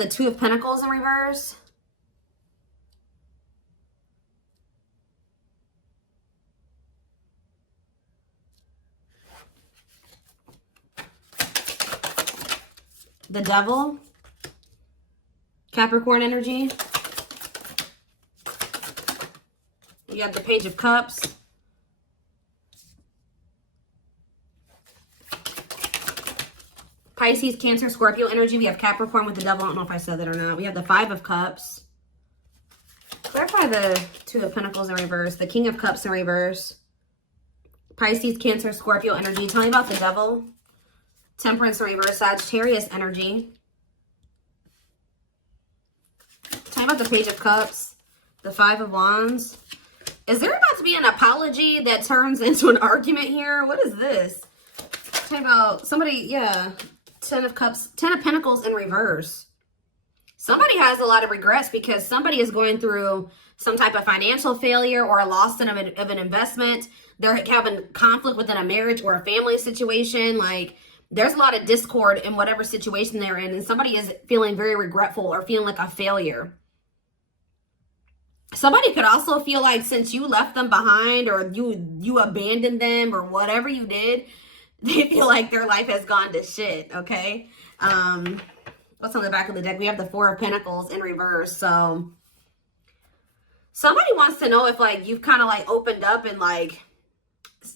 the Two of Pentacles in reverse. The Devil. Capricorn energy. You have the Page of Cups. Pisces, Cancer, Scorpio energy. We have Capricorn with the Devil. I don't know if I said that or not. We have the Five of Cups. Clarify the Two of Pentacles in reverse. The King of Cups in reverse. Pisces, Cancer, Scorpio energy. Tell me about the Devil. Temperance in reverse. Sagittarius energy. Tell me about the Page of Cups. The Five of Wands. Is there about to be an apology that turns into an argument here? What is this? Tell me about somebody, yeah. Ten of Cups, Ten of Pentacles in reverse. Somebody has a lot of regrets because somebody is going through some type of financial failure or a loss of an investment. They're having conflict within a marriage or a family situation. Like, there's a lot of discord in whatever situation they're in, and somebody is feeling very regretful or feeling like a failure. Somebody could also feel like since you left them behind or you abandoned them or whatever you did, they feel like their life has gone to shit, okay? What's on the back of the deck? We have the Four of Pentacles in reverse. So somebody wants to know if, like, you've kind of, like, opened up and, like,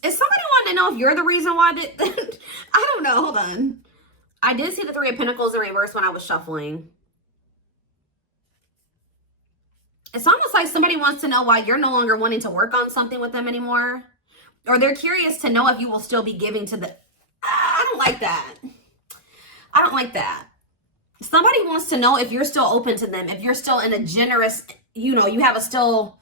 is somebody wanting to know if you're the reason why I don't know. Hold on. I did see the Three of Pentacles in reverse when I was shuffling. It's almost like somebody wants to know why you're no longer wanting to work on something with them anymore. Or they're curious to know if you will still be giving to the... I don't like that. I don't like that. Somebody wants to know if you're still open to them. If you're still in a generous... You know, you have a still...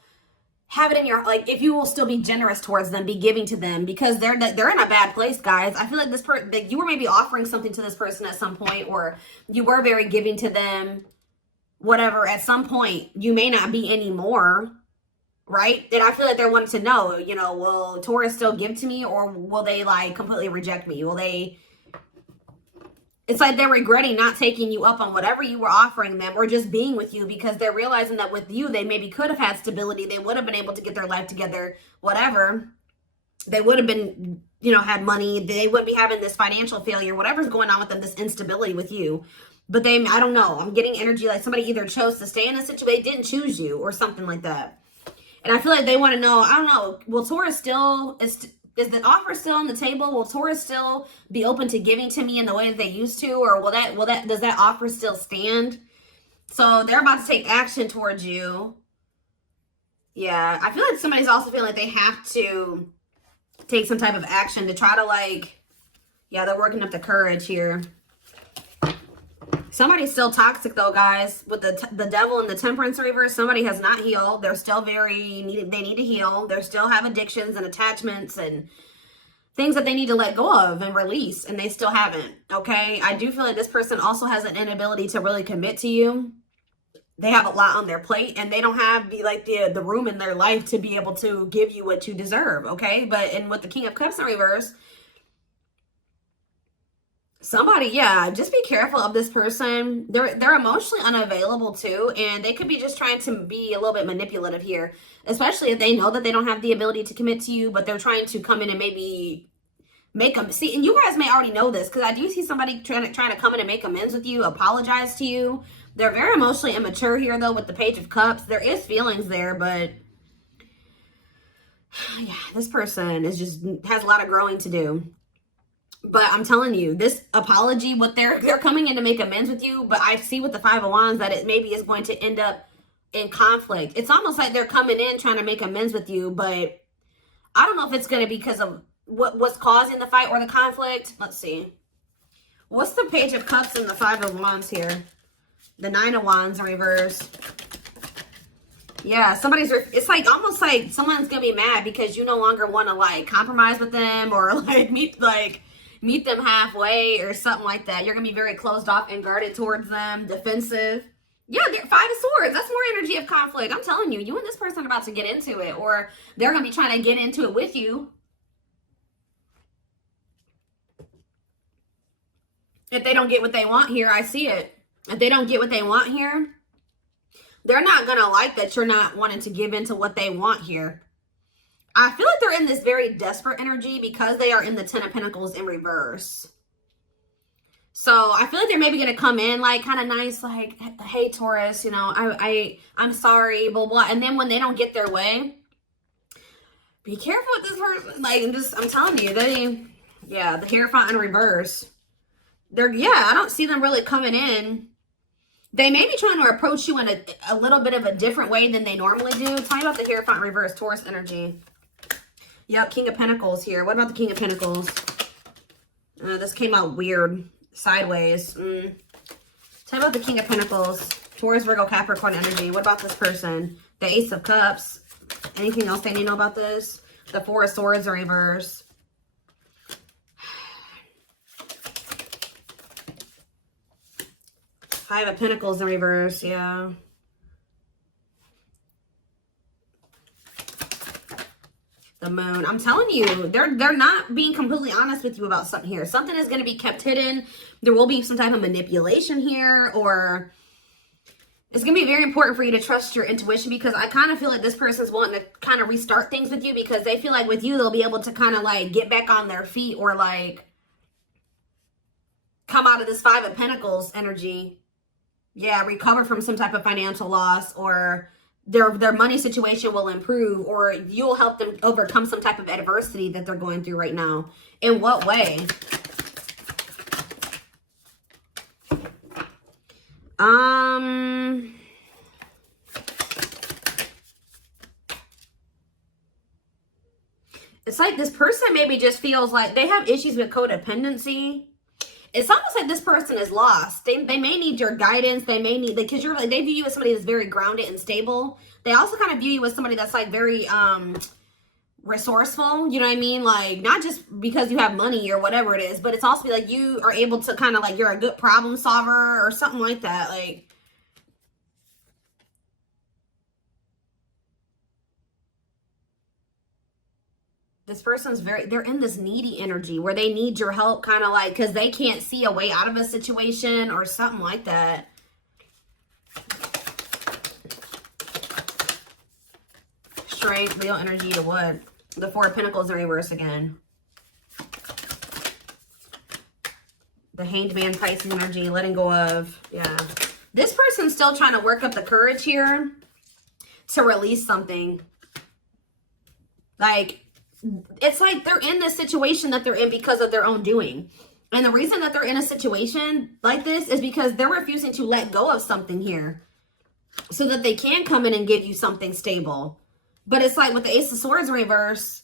Have it in your... Like, if you will still be generous towards them, be giving to them. Because they're in a bad place, guys. I feel like this person... You were maybe offering something to this person at some point. Or you were very giving to them. Whatever, at some point, you may not be anymore, right? And I feel like they're wanting to know, you know, will Taurus still give to me or will they, like, completely reject me? Will they... It's like they're regretting not taking you up on whatever you were offering them or just being with you because they're realizing that with you, they maybe could have had stability. They would have been able to get their life together, whatever. They would have been, you know, had money. They wouldn't be having this financial failure, whatever's going on with them, this instability with you. But they, I don't know, I'm getting energy like somebody either chose to stay in a situation, didn't choose you or something like that. And I feel like they want to know, I don't know, will Taurus still, is the offer still on the table? Will Taurus still be open to giving to me in the way that they used to? Or does that offer still stand? So they're about to take action towards you. Yeah, I feel like somebody's also feeling like they have to take some type of action to try to, like, yeah, they're working up the courage here. Somebody's still toxic though, guys, with the Devil and the Temperance reverse. Somebody has not healed. They're still they need to heal. They still have addictions and attachments and things that they need to let go of and release, and they still haven't, okay? I do feel like this person also has an inability to really commit to you. They have a lot on their plate, and they don't have the room in their life to be able to give you what you deserve, okay? And with the King of Cups in reverse, somebody, yeah, just be careful of this person. They're emotionally unavailable too, and they could be just trying to be a little bit manipulative here, especially if they know that they don't have the ability to commit to you, but they're trying to come in and maybe make them see. And you guys may already know this because I do see somebody trying to come in and make amends with you, apologize to you. They're very emotionally immature here though with the Page of Cups. There is feelings there, but yeah, this person has a lot of growing to do. But I'm telling you, this apology, what they're coming in to make amends with you, but I see with the Five of Wands that it maybe is going to end up in conflict. It's almost like they're coming in trying to make amends with you, but I don't know if it's going to be because of what's causing the fight or the conflict. Let's see. What's the Page of Cups and the Five of Wands here? The Nine of Wands in reverse. Yeah, it's like almost like someone's going to be mad because you no longer want to, like, compromise with them or, like, meet them halfway or something like that. You're going to be very closed off and guarded towards them, defensive. Yeah, Five of Swords. That's more energy of conflict. I'm telling you, you and this person are about to get into it, or they're going to be trying to get into it with you. If they don't get what they want here, I see it. if they don't get what they want here, they're not going to like that you're not wanting to give into what they want here. I feel like they're in this very desperate energy because they are in the Ten of Pentacles in reverse. So I feel like they're maybe going to come in like kind of nice, like, hey, Taurus, you know, I'm sorry, blah, blah. And then when they don't get their way, be careful with this person. Like, I'm telling you, yeah, the Hierophant in reverse. I don't see them really coming in. They may be trying to approach you in a little bit of a different way than they normally do. Tell me about the Hierophant in reverse, Taurus energy. Yep, King of Pentacles here. What about the King of Pentacles? This came out weird. Sideways. Tell me about the King of Pentacles. Taurus, Virgo, Capricorn energy. What about this person? The Ace of Cups. Anything else they need to know about this? The Four of Swords in reverse. Five of Pentacles in reverse. Yeah. The Moon. I'm telling you, they're not being completely honest with you about something here. Something is going to be kept hidden. There will be some type of manipulation here, or it's going to be very important for you to trust your intuition, because I kind of feel like this person's wanting to kind of restart things with you, because they feel like with you, they'll be able to kind of like get back on their feet, or like come out of this Five of Pentacles energy. Yeah, recover from some type of financial loss, or their money situation will improve, or you'll help them overcome some type of adversity that they're going through right now. In what way? It's like this person maybe just feels like they have issues with codependency. It's almost like this person is lost. They may need your guidance. They may need, because you're like, they view you as somebody that's very grounded and stable. They also kind of view you as somebody that's like very resourceful. You know what I mean? Like, not just because you have money or whatever it is, but it's also like you are able to kind of like, you're a good problem solver or something like that. Like, this person's they're in this needy energy where they need your help, kind of like, because they can't see a way out of a situation or something like that. Strength, Leo energy to what? The Four of Pentacles in reverse again. The Hanged Man, Pisces energy, letting go of. Yeah. This person's still trying to work up the courage here to release something. Like, it's like they're in this situation that they're in because of their own doing. And the reason that they're in a situation like this is because they're refusing to let go of something here so that they can come in and give you something stable. But it's like with the Ace of Swords in reverse,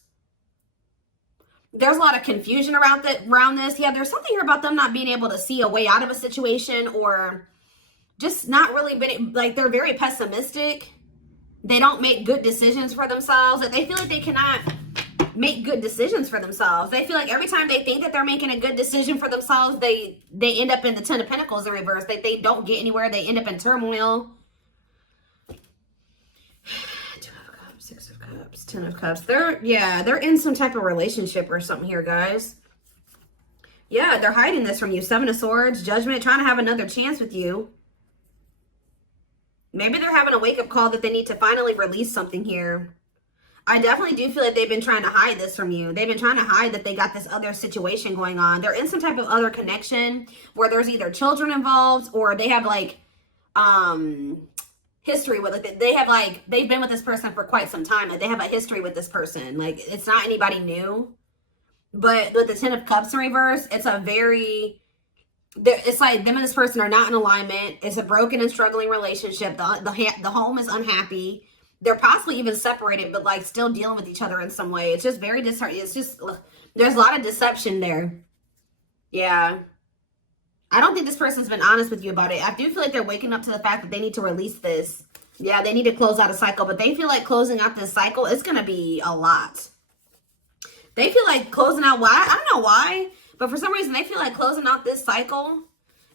there's a lot of confusion around this. Yeah, there's something here about them not being able to see a way out of a situation, or just not really been, like, they're very pessimistic. They don't make good decisions for themselves. That they feel like they cannot make good decisions for themselves. They feel like every time they think that they're making a good decision for themselves, they end up in the Ten of Pentacles in reverse. They don't get anywhere. They end up in turmoil. Two of Cups, Six of Cups, Ten of Cups. They're in some type of relationship or something here, guys. Yeah, they're hiding this from you. Seven of Swords, Judgment, trying to have another chance with you. Maybe they're having a wake-up call that they need to finally release something here. I definitely do feel like they've been trying to hide this from you. They've been trying to hide that they got this other situation going on. They're in some type of other connection where there's either children involved, or they have like history with it. They have like, they've been with this person for quite some time. Like, they have a history with this person. Like, it's not anybody new. But with the Ten of Cups in reverse, it's a very, it's like them and this person are not in alignment. It's a broken and struggling relationship. The home is unhappy. They're possibly even separated, but like still dealing with each other in some way. It's just very disheartening. It's just, there's a lot of deception there. Yeah. I don't think this person's been honest with you about it. I do feel like they're waking up to the fact that they need to release this. Yeah, they need to close out a cycle, but they feel like closing out this cycle, it's going to be a lot. They feel like closing out, why? I don't know why, but for some reason they feel like closing out this cycle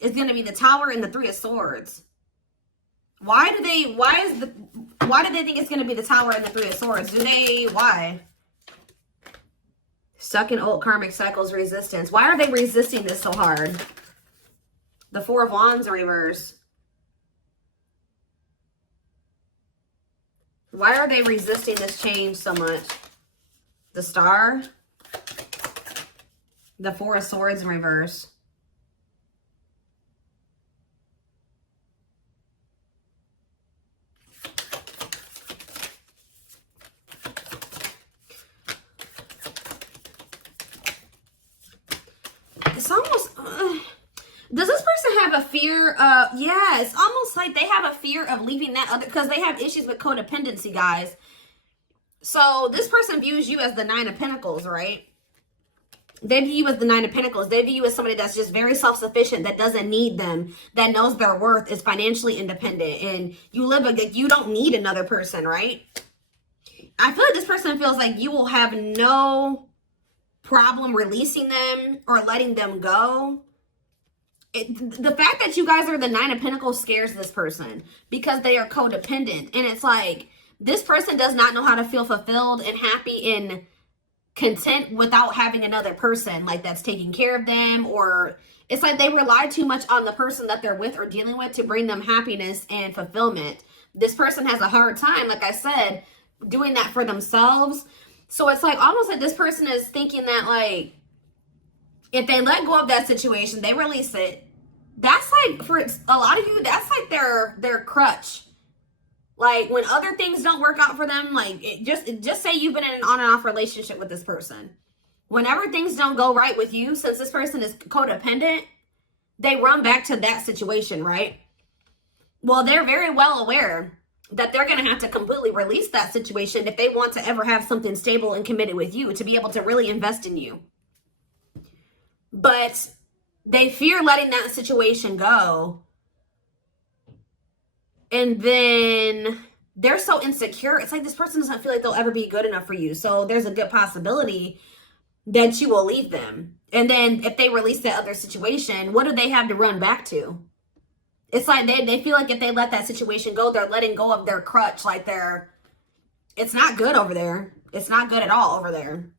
is going to be the Tower and the Three of Swords. Why do they think it's going to be the Tower and the Three of Swords? Why? Stuck in old karmic cycles, resistance. Why are they resisting this so hard? The Four of Wands in reverse. Why are they resisting this change so much? The Star. The Four of Swords in reverse. It's almost... does this person have a fear of... Yeah, it's almost like they have a fear of leaving that other... Because they have issues with codependency, guys. So this person views you as the Nine of Pentacles, right? They view you as the Nine of Pentacles. They view you as somebody that's just very self-sufficient, that doesn't need them, that knows their worth, is financially independent, and you don't need another person, right? I feel like this person feels like you will have no problem releasing them or letting them go. The fact that you guys are the Nine of Pentacles scares this person because they are codependent. And it's like, this person does not know how to feel fulfilled and happy and content without having another person like that's taking care of them, or it's like they rely too much on the person that they're with or dealing with to bring them happiness and fulfillment. This person has a hard time, like I said, doing that for themselves. So it's like almost like this person is thinking that, like, if they let go of that situation, they release it. That's like, for a lot of you, that's like their crutch. Like, when other things don't work out for them, like, just say you've been in an on and off relationship with this person. Whenever things don't go right with you, since this person is codependent, they run back to that situation, right? Well, they're very well aware that they're going to have to completely release that situation if they want to ever have something stable and committed with you, to be able to really invest in you. But they fear letting that situation go. And then they're so insecure. It's like this person doesn't feel like they'll ever be good enough for you. So there's a good possibility that you will leave them. And then if they release that other situation, what do they have to run back to? It's like they feel like if they let that situation go, they're letting go of their crutch. Like it's not good over there. It's not good at all over there.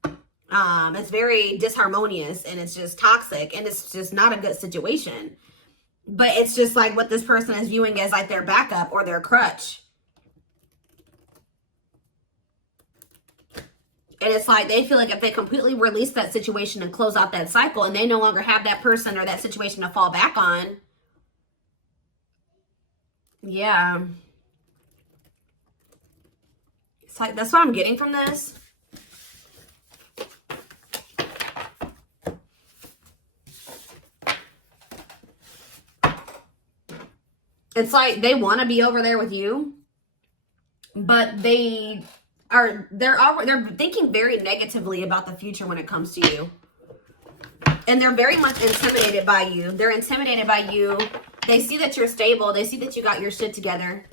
It's very disharmonious and it's just toxic and it's just not a good situation. But it's just like what this person is viewing as like their backup or their crutch. And it's like they feel like if they completely release that situation and close out that cycle and they no longer have that person or that situation to fall back on. Yeah. It's like, that's what I'm getting from this. It's like they want to be over there with you, but they're thinking very negatively about the future when it comes to you. And they're very much intimidated by you. They're intimidated by you. They see that you're stable. They see that you got your shit together.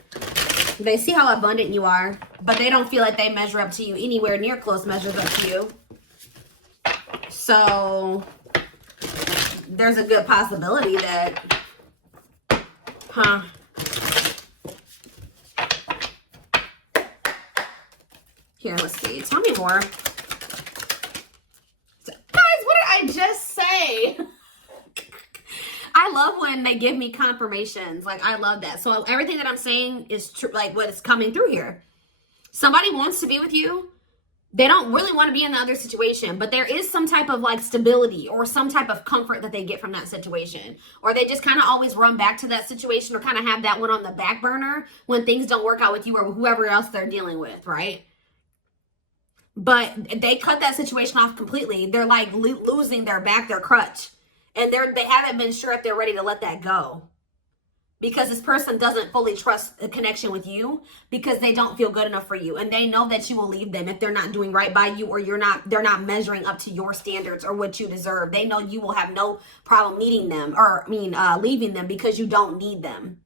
They see how abundant you are, but they don't feel like they measure up to you anywhere near close measures up to you. So there's a good possibility that, Here, let's see. Tell me more. So, guys, what did I just say? I love when they give me confirmations. Like, I love that. So everything that I'm saying is true, like what is coming through here. Somebody wants to be with you. They don't really want to be in the other situation, but there is some type of like stability or some type of comfort that they get from that situation. Or they just kind of always run back to that situation or kind of have that one on the back burner when things don't work out with you or whoever else they're dealing with, right? But they cut that situation off completely. They're like losing their crutch. And they haven't been sure if they're ready to let that go. Because this person doesn't fully trust a connection with you because they don't feel good enough for you. And they know that you will leave them if they're not doing right by you or they're not measuring up to your standards or what you deserve. They know you will have no problem meeting them leaving them because you don't need them.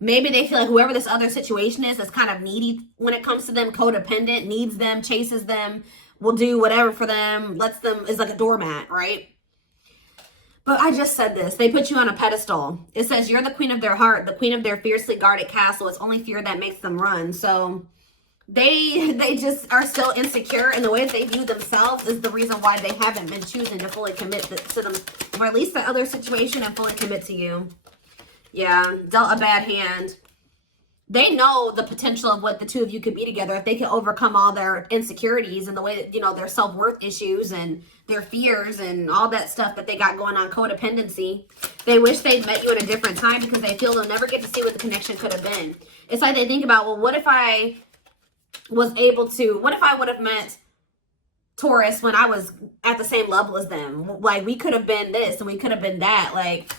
Maybe they feel like whoever this other situation is kind of needy when it comes to them, codependent, needs them, chases them, will do whatever for them, is like a doormat, right? But I just said this. They put you on a pedestal. It says you're the queen of their heart, the queen of their fiercely guarded castle. It's only fear that makes them run. So They just are still insecure, and the way they view themselves is the reason why they haven't been choosing to fully commit to them, or at least the other situation, and fully commit to you. Yeah, dealt a bad hand. They know the potential of what the two of you could be together if they can overcome all their insecurities and the way that, you know, their self-worth issues and their fears and all that stuff that they got going on, codependency. They wish they'd met you at a different time because they feel they'll never get to see what the connection could have been. It's like they think about, well, what if I was able to, what if I would have met Taurus when I was at the same level as them? Like, we could have been this and we could have been that. Like,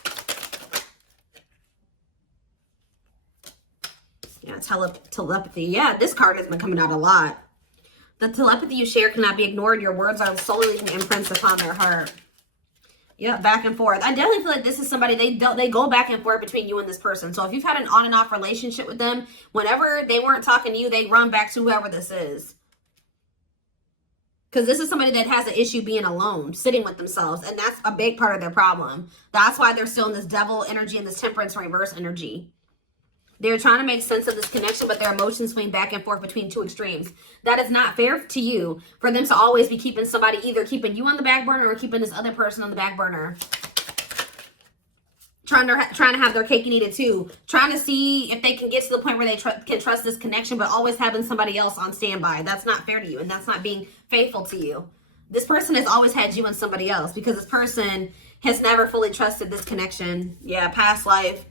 yeah, telepathy. Yeah, this card has been coming out a lot. The telepathy you share cannot be ignored. Your words are solely leaving imprints upon their heart. Yeah, back and forth. I definitely feel like this is somebody, they go back and forth between you and this person. So if you've had an on and off relationship with them, whenever they weren't talking to you, they run back to whoever this is. Because this is somebody that has an issue being alone, sitting with themselves. And that's a big part of their problem. That's why they're still in this devil energy and this temperance reverse energy. They're trying to make sense of this connection, but their emotions swing back and forth between two extremes. That is not fair to you for them to always be keeping somebody, either keeping you on the back burner or keeping this other person on the back burner. Trying to have their cake and eat it too. Trying to see if they can get to the point where they can trust this connection, but always having somebody else on standby. That's not fair to you, and that's not being faithful to you. This person has always had you and somebody else because this person has never fully trusted this connection. Yeah, past life.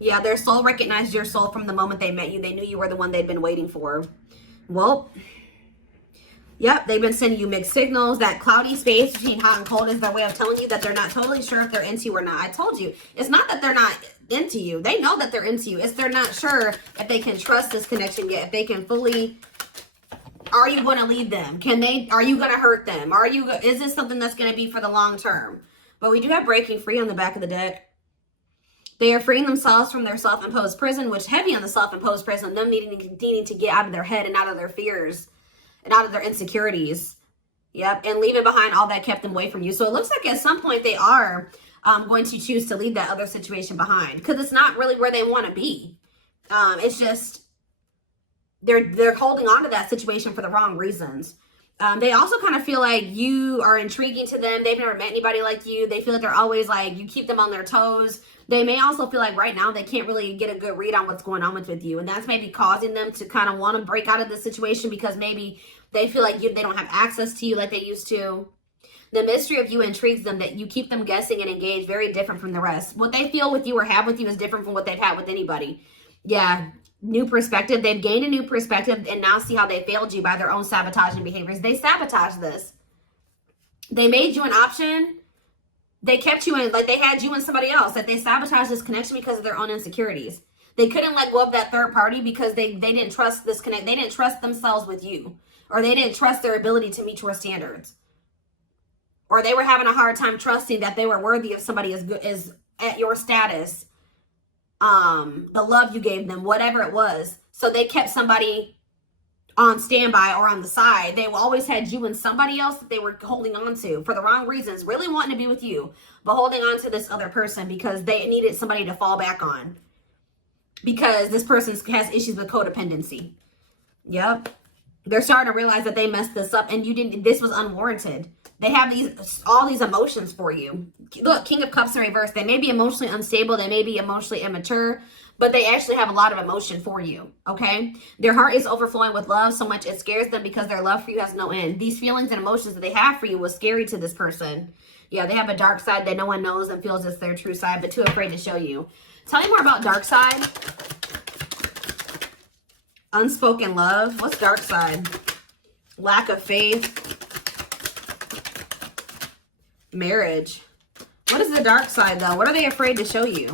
Yeah, their soul recognized your soul from the moment they met you. They knew you were the one they'd been waiting for. Well, yep, they've been sending you mixed signals. That cloudy space between hot and cold is their way of telling you that they're not totally sure if they're into you or not. I told you, it's not that they're not into you. They know that they're into you. It's they're not sure if they can trust this connection yet, if they can fully... Are you going to lead them? Are you going to hurt them? Is this something that's going to be for the long term? But we do have breaking free on the back of the deck. They are freeing themselves from their self-imposed prison, which heavy on the self-imposed prison, them needing to get out of their head and out of their fears and out of their insecurities. Yep, and leaving behind all that kept them away from you. So it looks like at some point they are going to choose to leave that other situation behind because it's not really where they want to be. It's just they're holding on to that situation for the wrong reasons. They also kind of feel like you are intriguing to them. They've never met anybody like you. They feel like they're always like, you keep them on their toes. They may also feel like right now they can't really get a good read on what's going on with you. And that's maybe causing them to kind of want to break out of the situation because maybe they feel like they don't have access to you like they used to. The mystery of you intrigues them, that you keep them guessing and engaged, very different from the rest. What they feel with you or have with you is different from what they've had with anybody. Yeah, new perspective. They've gained a new perspective and now see how they failed you by their own sabotaging behaviors. They sabotaged this. They made you an option. They kept you in, like they had you and somebody else, that they sabotaged this connection because of their own insecurities. They couldn't let go of that third party because they didn't trust this connect. They didn't trust themselves with you, or they didn't trust their ability to meet your standards, or they were having a hard time trusting that they were worthy of somebody as good as at your status, the love you gave them, whatever it was. So they kept somebody on standby or on the side. They always had you and somebody else that they were holding on to for the wrong reasons, really wanting to be with you, but holding on to this other person because they needed somebody to fall back on because this person has issues with codependency. Yep. They're starting to realize that they messed this up and this was unwarranted. They have all these emotions for you. Look, King of Cups in reverse. They may be emotionally unstable. They may be emotionally immature, but they actually have a lot of emotion for you, okay? Their heart is overflowing with love so much it scares them because their love for you has no end. These feelings and emotions that they have for you was scary to this person. Yeah, they have a dark side that no one knows and feels it's their true side, but too afraid to show you. Tell me more about dark side. Unspoken love. What's dark side? Lack of faith. Marriage. What is the dark side, though? What are they afraid to show you?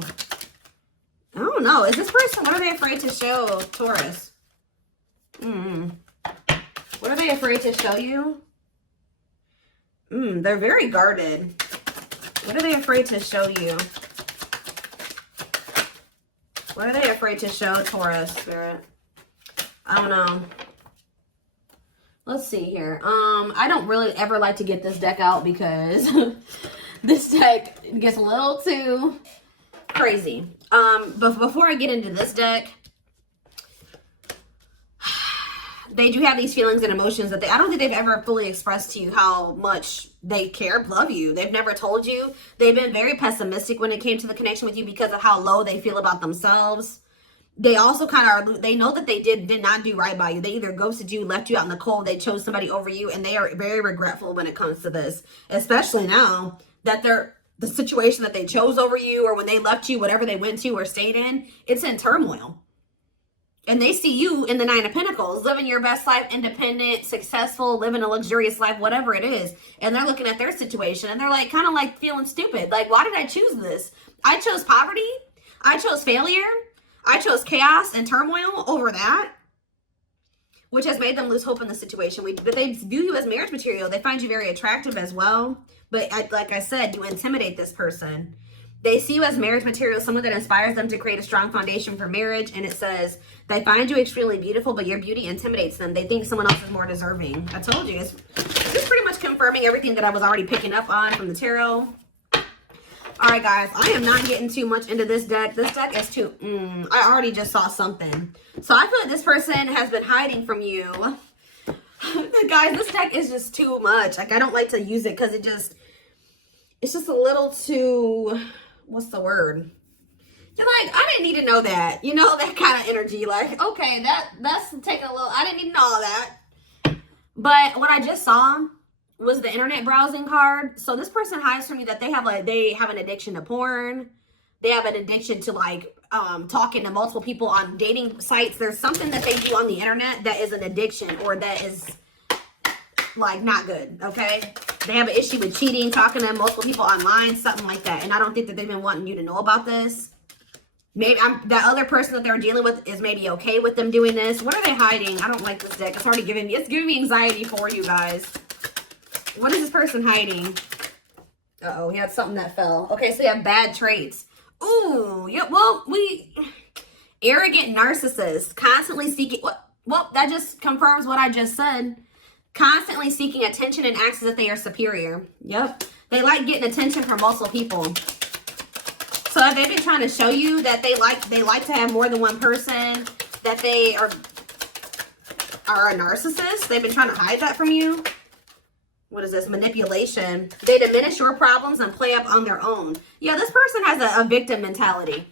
I don't know. Is this person, what are they afraid to show Taurus? What are they afraid to show you? They're very guarded. What are they afraid to show you? What are they afraid to show Taurus, Spirit? I don't know. Let's see here. I don't really ever like to get this deck out because this deck gets a little too crazy. But before I get into this deck, They do have these feelings and emotions that I don't think they've ever fully expressed to you how much they care, love you. They've never told you. They've been very pessimistic when it came to the connection with you because of how low they feel about themselves. They also kind of they know that they did not do right by you. They either ghosted you, left you out in the cold, they chose somebody over you, and they are very regretful when it comes to this, especially now that the situation that they chose over you, or when they left you, whatever they went to or stayed in, it's in turmoil. And they see you in the Nine of Pentacles, living your best life, independent, successful, living a luxurious life, whatever it is. And they're looking at their situation and they're like, kind of like feeling stupid. Like, why did I choose this? I chose poverty. I chose failure. I chose chaos and turmoil over that, which has made them lose hope in the situation. But they view you as marriage material. They find you very attractive as well. But like I said, you intimidate this person. They see you as marriage material, someone that inspires them to create a strong foundation for marriage. And it says, they find you extremely beautiful, but your beauty intimidates them. They think someone else is more deserving. I told you. It's pretty much confirming everything that I was already picking up on from the tarot. All right, guys. I am not getting too much into this deck. This deck is too... I already just saw something. So I feel like this person has been hiding from you. Guys, this deck is just too much. Like, I don't like to use it because it's just a little too... What's the word? You're like, I didn't need to know that. You know, that kind of energy. Like, okay, that's taking a little, I didn't need to know all that. But what I just saw was the internet browsing card. So this person hides from you that they have an addiction to porn. They have an addiction to like talking to multiple people on dating sites. There's something that they do on the internet that is an addiction, or that is like not good, okay? They have an issue with cheating, talking to multiple people online, something like that. And I don't think that they've been wanting you to know about this. Maybe that other person that they're dealing with is maybe okay with them doing this. What are they hiding? I don't like this deck. It's giving me anxiety for you guys. What is this person hiding? Uh-oh, he had something that fell. Okay, so you have bad traits. Ooh, yeah, well, arrogant narcissist, constantly seeking, well, that just confirms what I just said. Constantly seeking attention and acts as if they are superior. Yep. They like getting attention from multiple people. So if they've been trying to show you that they like to have more than one person, that they are a narcissist, they've been trying to hide that from you. What is this? Manipulation. They diminish your problems and play up on their own. Yeah, this person has a victim mentality.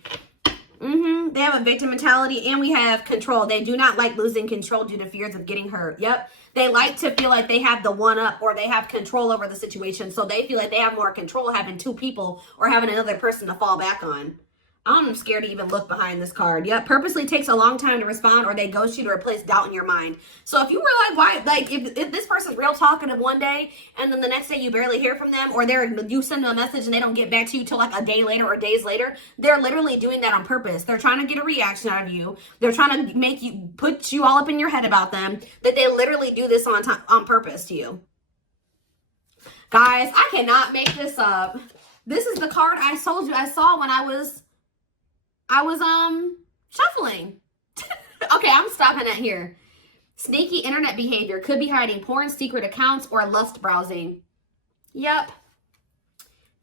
They have a victim mentality, and we have control. They do not like losing control due to fears of getting hurt. Yep. They like to feel like they have the one up, or they have control over the situation. So they feel like they have more control having two people or having another person to fall back on. I'm scared to even look behind this card. Yep. Purposely takes a long time to respond, or they ghost you to replace doubt in your mind. So if you were like, why, like if this person's real talkative one day and then the next day you barely hear from them, or you send them a message and they don't get back to you till like a day later or days later, they're literally doing that on purpose. They're trying to get a reaction out of you. They're trying to put you all up in your head about them, that they literally do this on purpose to you. Guys, I cannot make this up. This is the card I told you I saw when I was shuffling. Okay, I'm stopping it here. Sneaky internet behavior. Could be hiding porn, secret accounts, or lust browsing. Yep.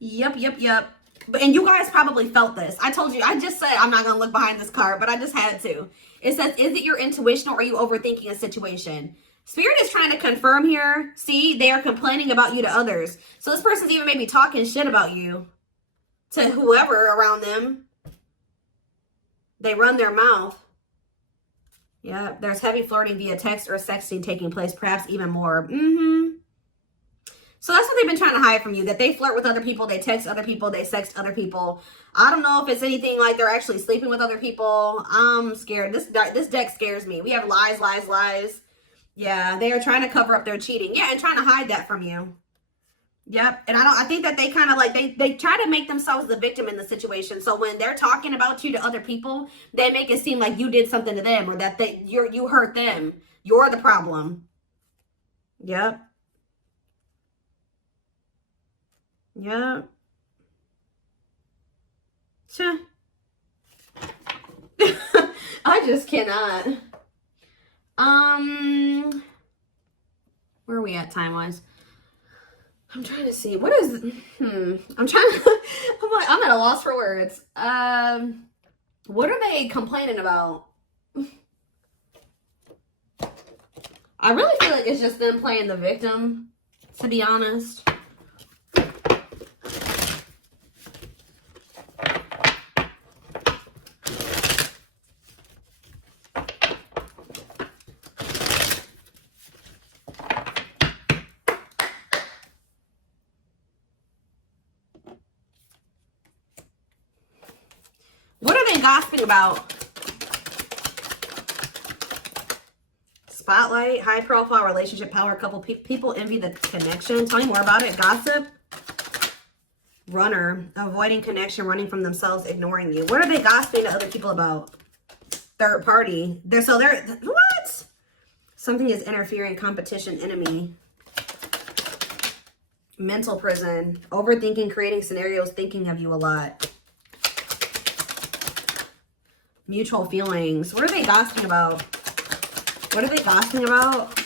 And you guys probably felt this. I told you, I just said I'm not going to look behind this card, but I just had to. It says, is it your intuition, or are you overthinking a situation? Spirit is trying to confirm here. See, they are complaining about you to others. So this person's even maybe talking shit about you to whoever around them. They run their mouth. Yeah, there's heavy flirting via text or sexting taking place, perhaps even more. So that's what they've been trying to hide from you, that they flirt with other people, they text other people, they sext other people. I don't know if it's anything like they're actually sleeping with other people. I'm scared. This deck scares me. We have lies, lies, lies. Yeah, they are trying to cover up their cheating. Yeah, and trying to hide that from you. Yep. And I think that they kind of like, they try to make themselves the victim in the situation. So when they're talking about you to other people, they make it seem like you did something to them, or that you hurt them. You're the problem. Yep. Yep. Sure. I just cannot. Where are we at time-wise? I'm trying to see. What is... I'm at a loss for words. What are they complaining about? I really feel like it's just them playing the victim, to be honest. What are they gossiping about? Spotlight, high profile relationship, power couple. People envy the connection. Tell me more about it. Gossip. Runner, avoiding connection, running from themselves, ignoring you. What are they gossiping to other people about? Third party. They're what? Something is interfering, competition, enemy. Mental prison, overthinking, creating scenarios, thinking of you a lot. Mutual feelings. What are they gossiping about? What are they gossiping about?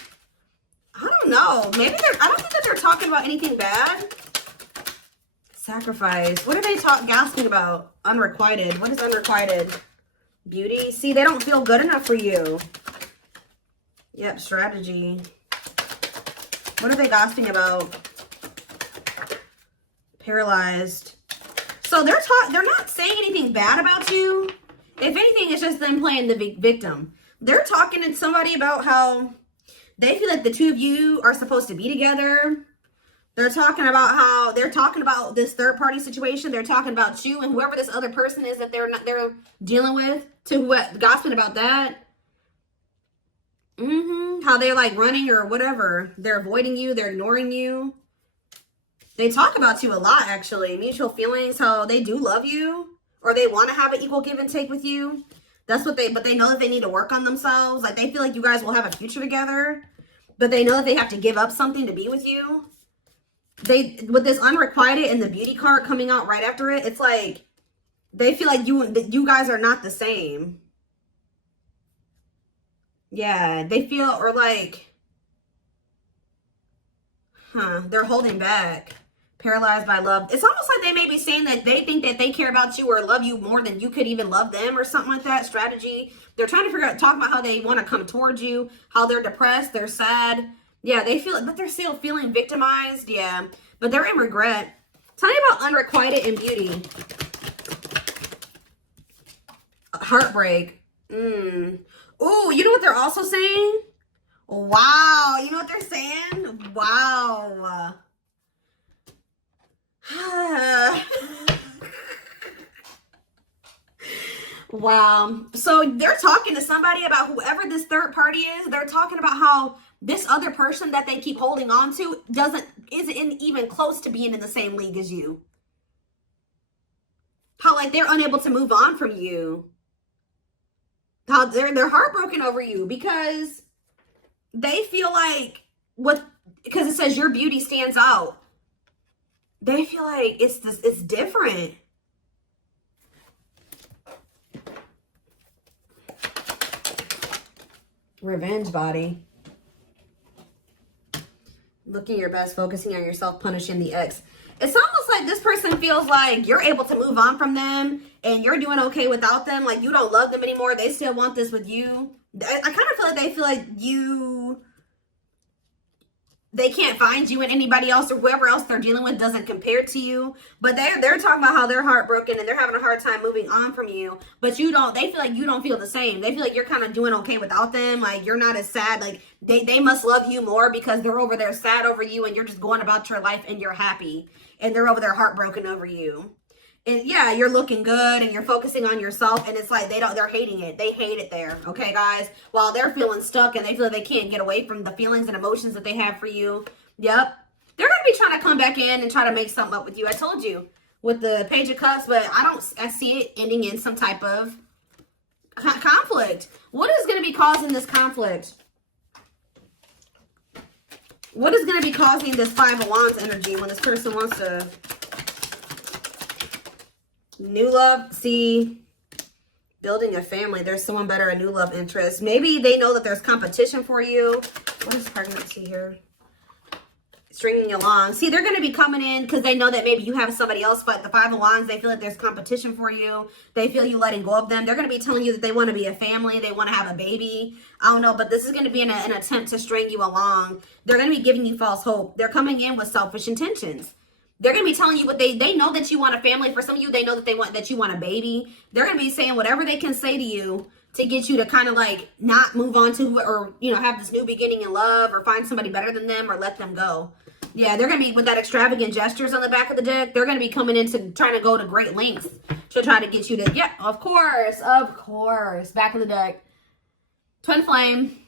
I don't know. Maybe I don't think that they're talking about anything bad. Sacrifice. What are they gossiping about? Unrequited. What is unrequited? Beauty. See, they don't feel good enough for you. Yep, strategy. What are they gossiping about? Paralyzed. So they're not saying anything bad about you. If anything, it's just them playing the victim. They're talking to somebody about how they feel like the two of you are supposed to be together. They're talking about this third party situation. They're talking about you and whoever this other person is that they're dealing with, gossiping about that. How they're like running or whatever. They're avoiding you. They're ignoring you. They talk about you a lot, actually. Mutual feelings, how they do love you. Or they want to have an equal give and take with you. But they know that they need to work on themselves. Like, they feel like you guys will have a future together. But they know that they have to give up something to be with you. With this unrequited and the beauty card coming out right after it, it's like, they feel like you guys are not the same. Yeah, they feel, or like, they're holding back. Paralyzed by love. It's almost like they may be saying that they think that they care about you or love you more than you could even love them or something like that. Strategy. They're trying to talk about how they want to come towards you, how they're depressed, they're sad. Yeah, they feel it, but they're still feeling victimized. Yeah, but they're in regret. Tell me about unrequited and beauty. Heartbreak. Ooh, you know what they're also saying? Wow, you know what they're saying? Wow. Wow. So they're talking to somebody about whoever this third party is. They're talking about how this other person that they keep holding on to isn't even close to being in the same league as you. How like they're unable to move on from you. How they're heartbroken over you because they feel like because it says your beauty stands out. They feel like it's different. Revenge body. Looking your best, focusing on yourself, punishing the ex. It's almost like this person feels like you're able to move on from them and you're doing okay without them. Like you don't love them anymore. They still want this with you. I kind of feel like they feel like they can't find you and anybody else or whoever else they're dealing with doesn't compare to you. But they're talking about how they're heartbroken and they're having a hard time moving on from you. But they feel like you don't feel the same. They feel like you're kind of doing okay without them. Like you're not as sad. Like they must love you more because they're over there sad over you and you're just going about your life and you're happy. And they're over there heartbroken over you. And yeah, you're looking good and you're focusing on yourself and it's like they're hating it. They hate it there. Okay, guys? While they're feeling stuck and they feel like they can't get away from the feelings and emotions that they have for you. Yep. They're going to be trying to come back in and try to make something up with you. I told you with the Page of Cups, but I see it ending in some type of conflict. What is going to be causing this conflict? What is going to be causing this Five of Wands energy when this person wants to... New love, see, building a family. There's someone better, a new love interest. Maybe they know that there's competition for you. What is pregnancy here? stringing you along. See, they're going to be coming in because they know that maybe you have somebody else, but the Five of Wands, they feel like there's competition for you. They feel you letting go of them. They're going to be telling you that they want to be a family. They want to have a baby. I don't know, but this is going to be an attempt to string you along. They're going to be giving you false hope. They're coming in with selfish intentions. They're going to be telling you what they know that you want a family. For some of you, they know that you want a baby. They're going to be saying whatever they can say to you to get you to kind of like not move on to, or, you know, have this new beginning in love, or find somebody better than them, or let them go. Yeah, they're going to be with that extravagant gestures on the back of the deck. They're going to be coming into trying to go to great lengths to try to get you to, yeah, of course. Back of the deck. Twin flame.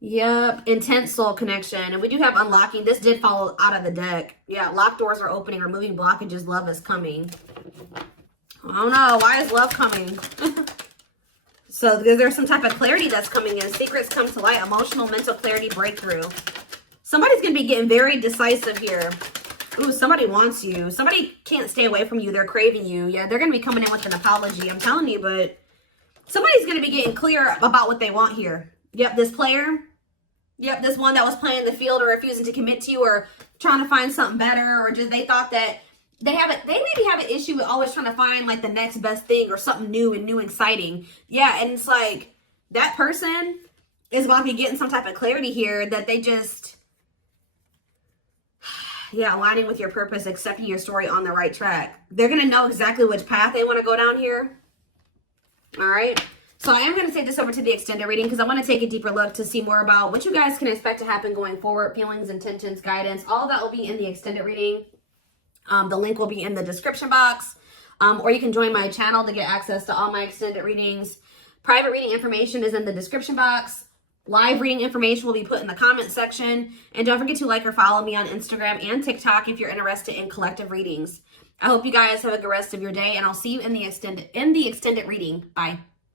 Yep, intense soul connection. And we do have unlocking. This did fall out of the deck. Yeah, locked doors are opening, removing blockages, love is coming. I don't know. Why is love coming? So there's some type of clarity that's coming in. Secrets come to light. Emotional, mental clarity, breakthrough. Somebody's going to be getting very decisive here. Ooh, somebody wants you. Somebody can't stay away from you. They're craving you. Yeah, they're going to be coming in with an apology. I'm telling you, but somebody's going to be getting clear about what they want here. Yep, this player. Yep, this one that was playing the field or refusing to commit to you, or trying to find something better, or just they thought that they maybe have an issue with always trying to find like the next best thing or something new and exciting. Yeah, and it's like that person is going to be getting some type of clarity here that they just, yeah, aligning with your purpose, accepting your story, on the right track. They're going to know exactly which path they want to go down here. All right. So I am going to take this over to the extended reading because I want to take a deeper look to see more about what you guys can expect to happen going forward. Feelings, intentions, guidance, all of that will be in the extended reading. The link will be in the description box. Or you can join my channel to get access to all my extended readings. Private reading information is in the description box. Live reading information will be put in the comment section. And don't forget to like or follow me on Instagram and TikTok if you're interested in collective readings. I hope you guys have a good rest of your day, and I'll see you in the extended reading. Bye.